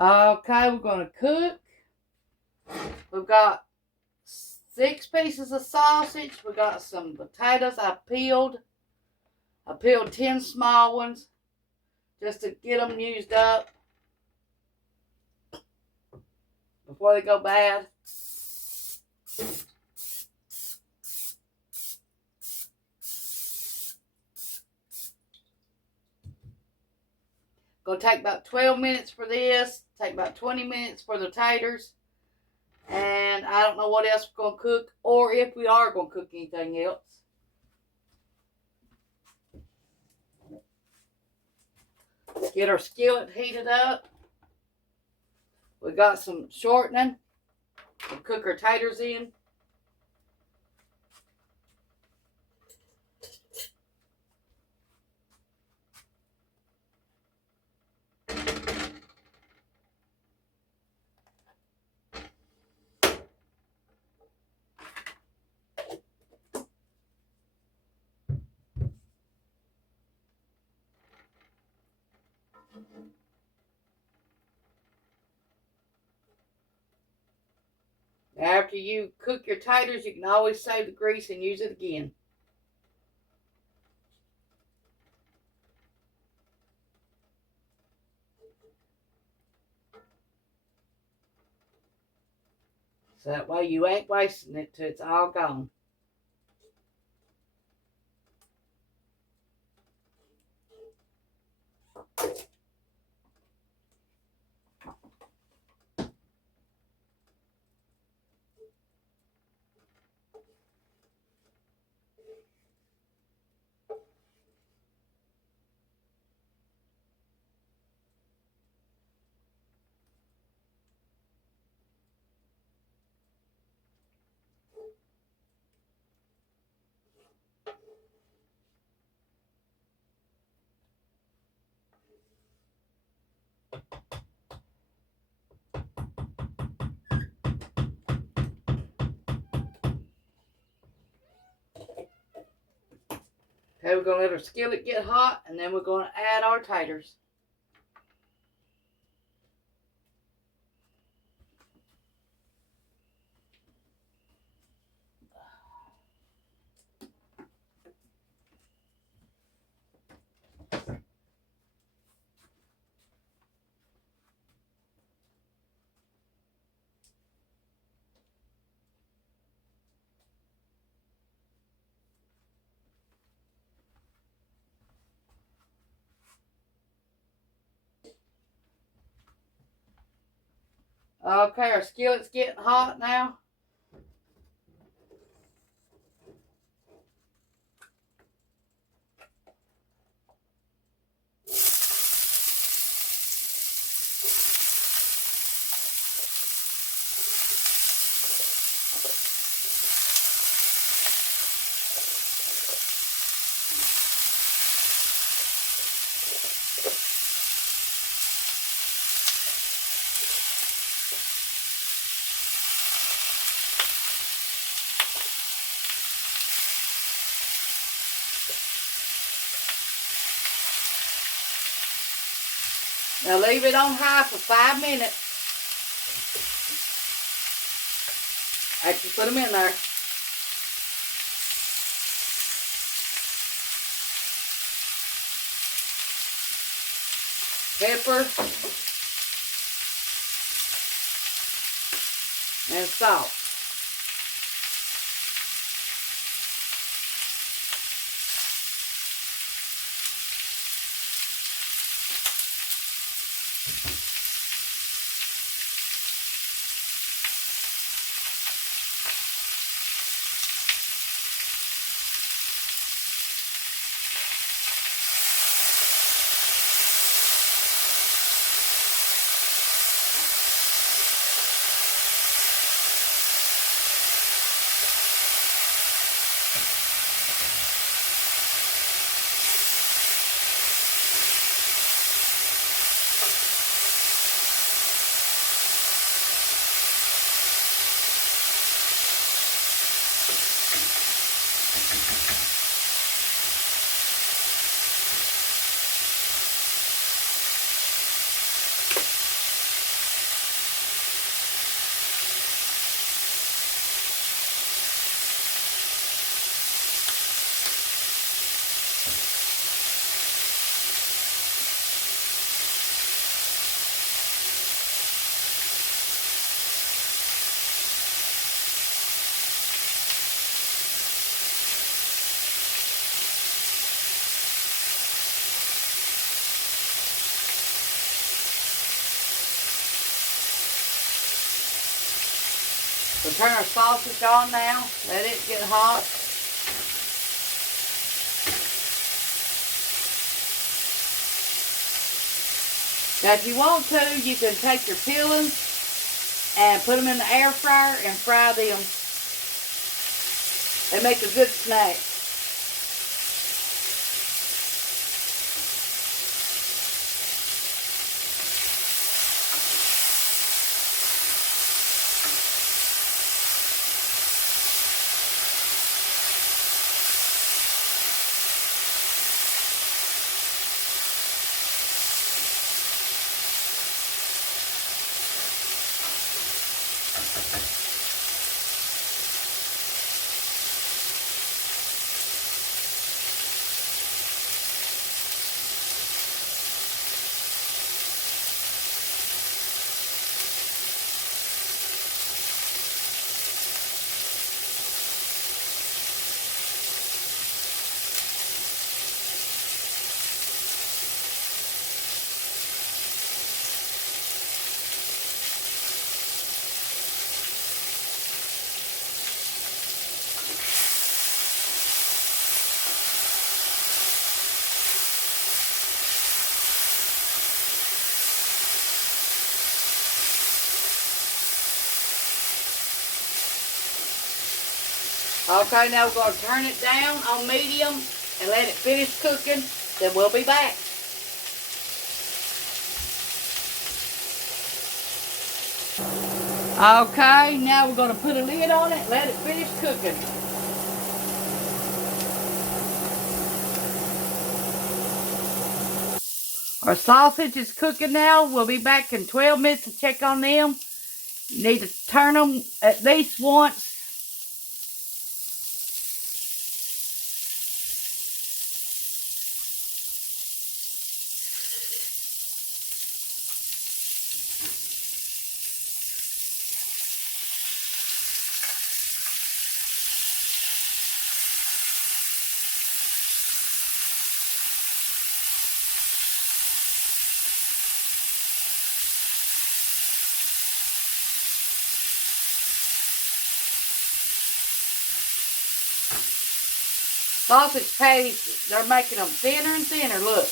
Okay, we're going to cook. We've got 6 pieces of sausage. We got some potatoes I peeled. I peeled 10 small ones just to get them used up before they go bad. Gonna take about 12 minutes for this. Take about 20 minutes for the taters. And I don't know what else we're gonna cook, or if we are gonna cook anything else. Get our skillet heated up. We got some shortening. We'll cook our taters in. After you cook your taters, you can always save the grease and use it again. So that way you ain't wasting it till it's all gone. Okay, we're going to let our skillet get hot, and then we're going to add our taters. Okay, our skillet's getting hot now. Now leave it on high for 5 minutes. After you put them in there. Pepper and salt. We'll turn our sausage on now. Let it get hot. Now, if you want to, you can take your peelings and put them in the air fryer and fry them. They make a good snack. Okay, now we're going to turn it down on medium and let it finish cooking. Then we'll be back. Okay, now we're going to put a lid on it and let it finish cooking. Our sausage is cooking now. We'll be back in 12 minutes to check on them. You need to turn them at least once. Sausage patties, they're making them thinner and thinner, look.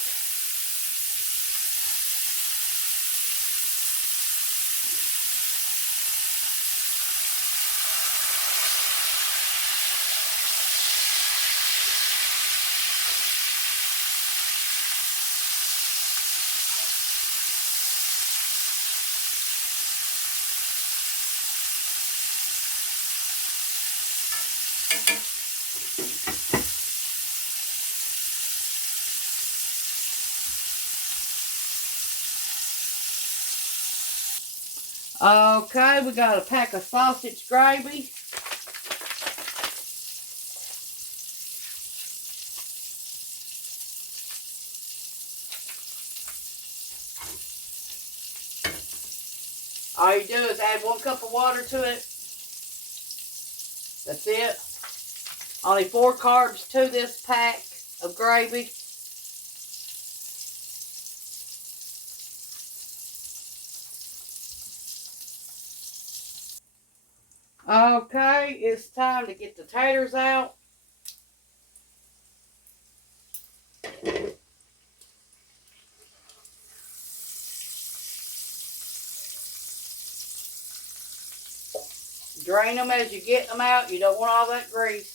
Okay, we got a pack of sausage gravy. All you do is add 1 cup of water to it. That's it. Only 4 carbs to this pack of gravy. Okay, it's time to get the taters out. Drain them as you get them out. You don't want all that grease.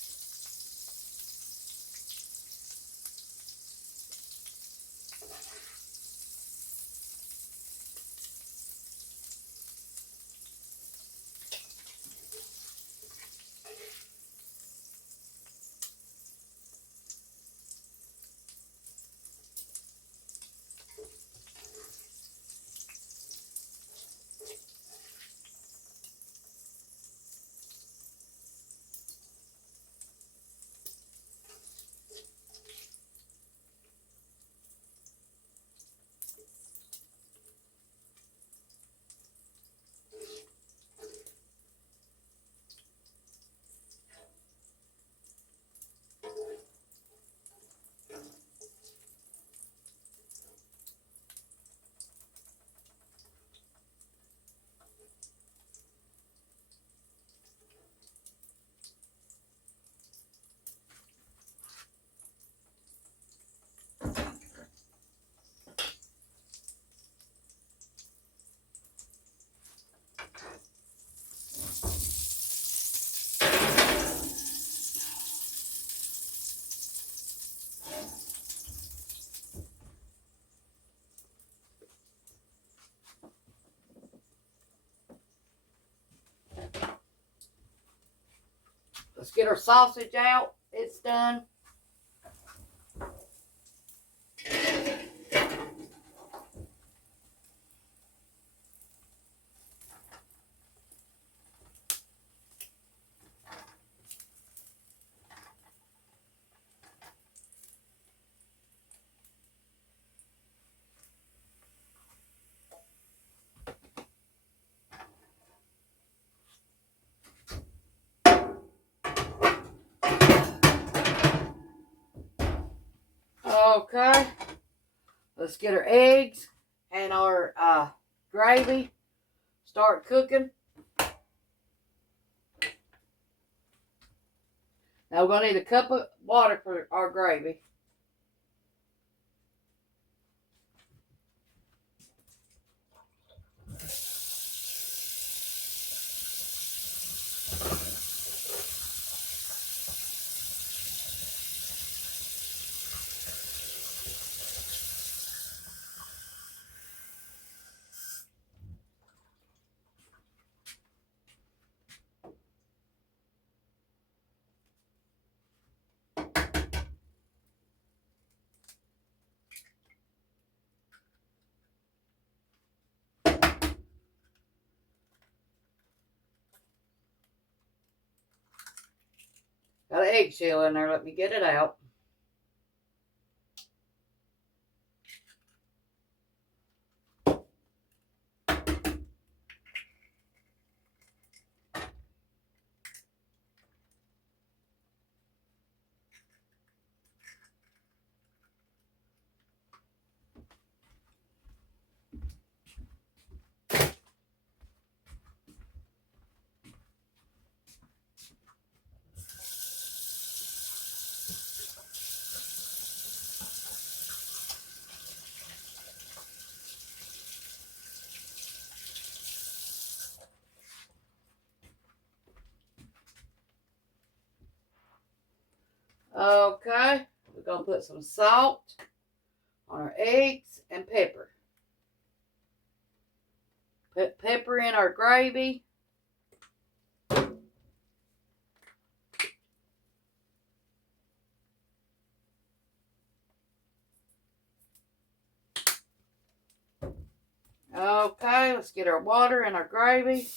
Let's get our sausage out. It's done. Okay. Let's get our eggs and our gravy. Start cooking. Now we're going to need a cup of water for our gravy. Got an eggshell in there. Let me get it out. Okay. We're going to put some salt on our eggs and pepper. Put pepper in our gravy. Okay, let's get our water and our gravy.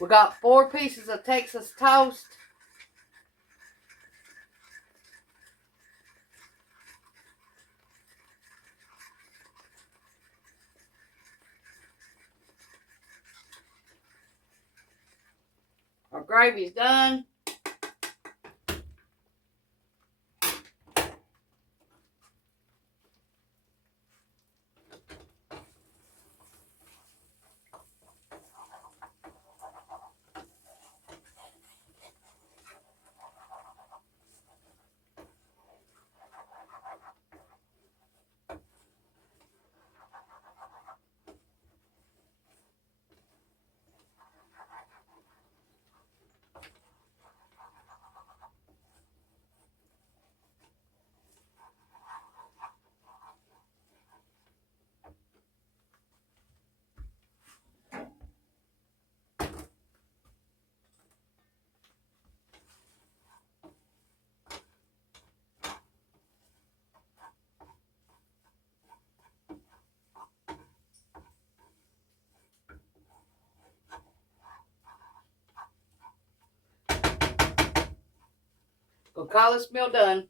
We got 4 pieces of Texas toast. Our gravy's done. Gonna call this meal done.